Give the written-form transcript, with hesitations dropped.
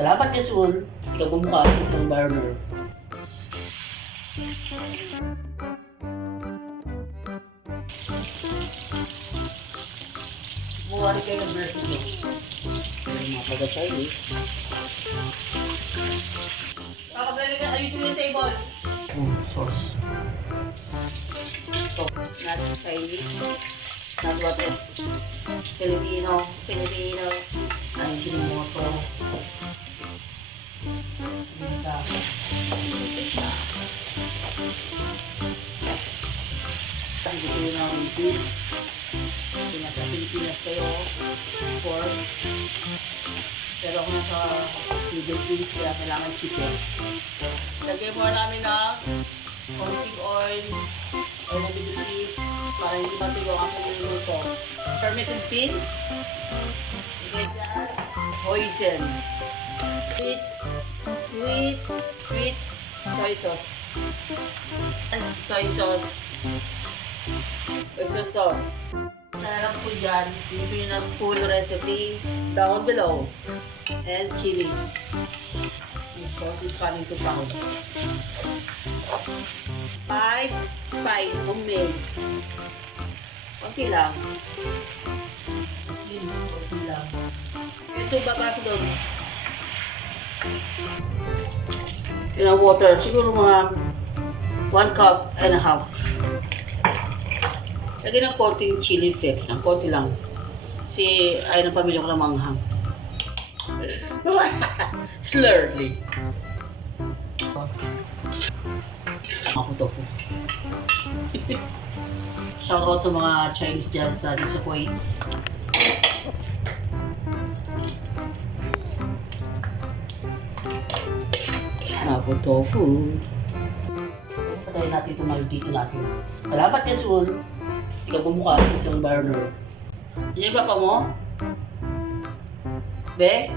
Salamat ka, Sul. Ikaw bumuka sa isang burner. Buwari kayo ng burner nyo. Mga taga-Chinese. Kakabali ka, ayusin yung table. Sauce. Ito, not Chinese. Not what is Filipino. Ayusin mo ito. Hindi ko na ulitin. Nasa Pilipinas kayo. Pork. Pero ako nasa Middle East, kaya kailangan chicken. Lagay mo namin ng konting oil ng Middle East para hindi matulo ang niluluto. Fermented beans. Lagay dyan. Hoisin. Sweet soy sauce. And soy sauce. Oyster sauce. Nalang po dyan, bibili ng full recipe down below. And chili. The sauce is coming to town. 5 spice homemade. Okay lang. Okay lang. Ito baka doon. Yung water, siguro mga 1 cup and a half. Lagyan ng konting chili flakes, ang konti lang. Kasi ayaw ng pamilya ko ng manghang. Slurly. Ako to po. Shout out to mga Chinese dyan sa Kuwait. Ako tofu. Patayin natin itong maldito natin. Salamat ka, Sul. Ikaw bumuka sa isang burner. Diyan ba pa mo? Be?